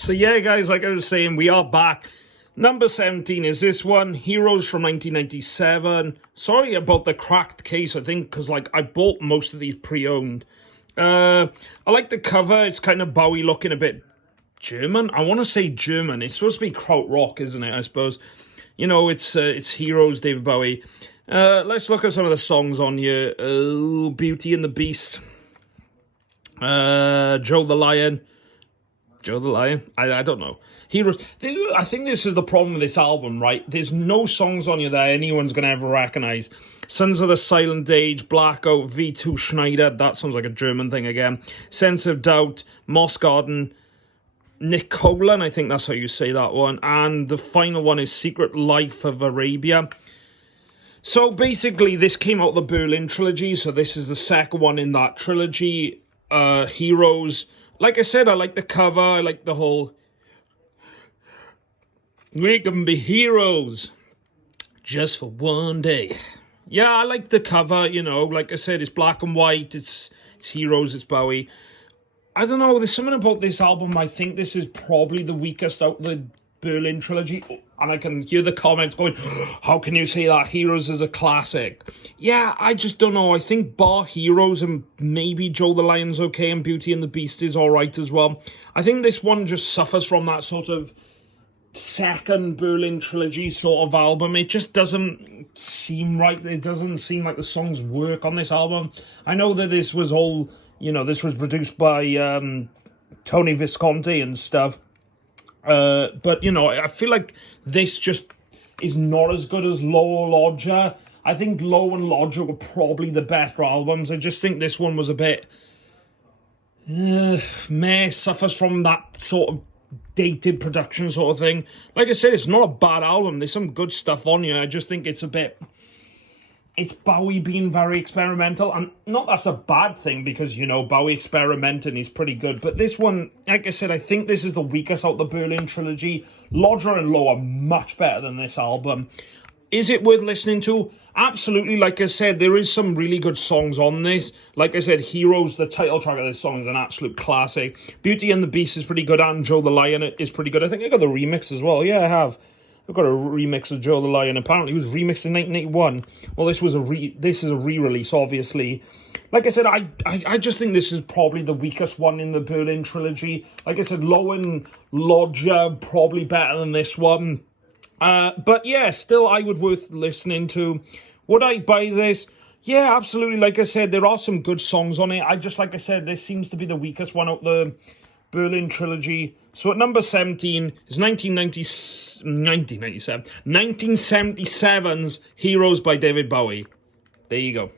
So yeah, guys, like I was saying, we are back. Number 17 is this one, Heroes from 1997. Sorry about the cracked case, I think, because like I bought most of these pre-owned. I like the cover. It's kind of Bowie looking, a bit German. I want to say German. It's supposed to be krautrock, isn't it? I suppose. You know, it's Heroes, David Bowie. Let's look at some of the songs on here. Beauty and the Beast. Joe the Lion. Joe the Lion? I don't know. Heroes. I think this is the problem with this album, right? There's no songs on here that anyone's going to ever recognize. Sons of the Silent Age, Blackout, V2 Schneider. That sounds like a German thing again. Sense of Doubt, Moss Garden, Nicolan, I think that's how you say that one. And the final one is Secret Life of Arabia. So basically, this came out of the Berlin trilogy. So this is the second one in that trilogy. Heroes. Like I said, I like the cover. I like the whole... We can be heroes just for one day. Yeah, I like the cover, you know. Like I said, it's black and white. It's Heroes, it's Bowie. I don't know, there's something about this album. I think this is probably the weakest out of the Berlin trilogy. And I can hear the comments going, how can you say that? Heroes is a classic. Yeah, I just don't know. I think bar Heroes and maybe Joe the Lion's okay and Beauty and the Beast is alright as well. I think this one just suffers from that sort of second Berlin trilogy sort of album. It just doesn't seem right. It doesn't seem like the songs work on this album. I know that this was all, you know, this was produced by Tony Visconti and stuff. But, you know, I feel like this just is not as good as Low or Lodger. I think Low and Lodger were probably the better albums. I just think this one was a bit... suffers from that sort of dated production sort of thing. Like I said, it's not a bad album. There's some good stuff on here. I just think it's a bit... It's Bowie being very experimental, and not that's a bad thing because, you know, Bowie experimenting is pretty good. But this one, like I said, I think this is the weakest out of the Berlin trilogy. Lodger and Low are much better than this album. Is it worth listening to? Absolutely. Like I said, there is some really good songs on this. Like I said, Heroes, the title track of this song, is an absolute classic. Beauty and the Beast is pretty good, and Joe the Lion is pretty good. I think I got the remix as well. Yeah, I have. I've got a remix of Joe the Lion. Apparently, it was remixed in 1981. Well, this is a re-release, obviously. Like I said, I just think this is probably the weakest one in the Berlin trilogy. Like I said, Low and Lodger probably better than this one. But yeah, still, I would worth listening to. Would I buy this? Yeah, absolutely. Like I said, there are some good songs on it. Like I said, this seems to be the weakest one out the Berlin trilogy. So at number 17 is 1977's Heroes by David Bowie. There you go.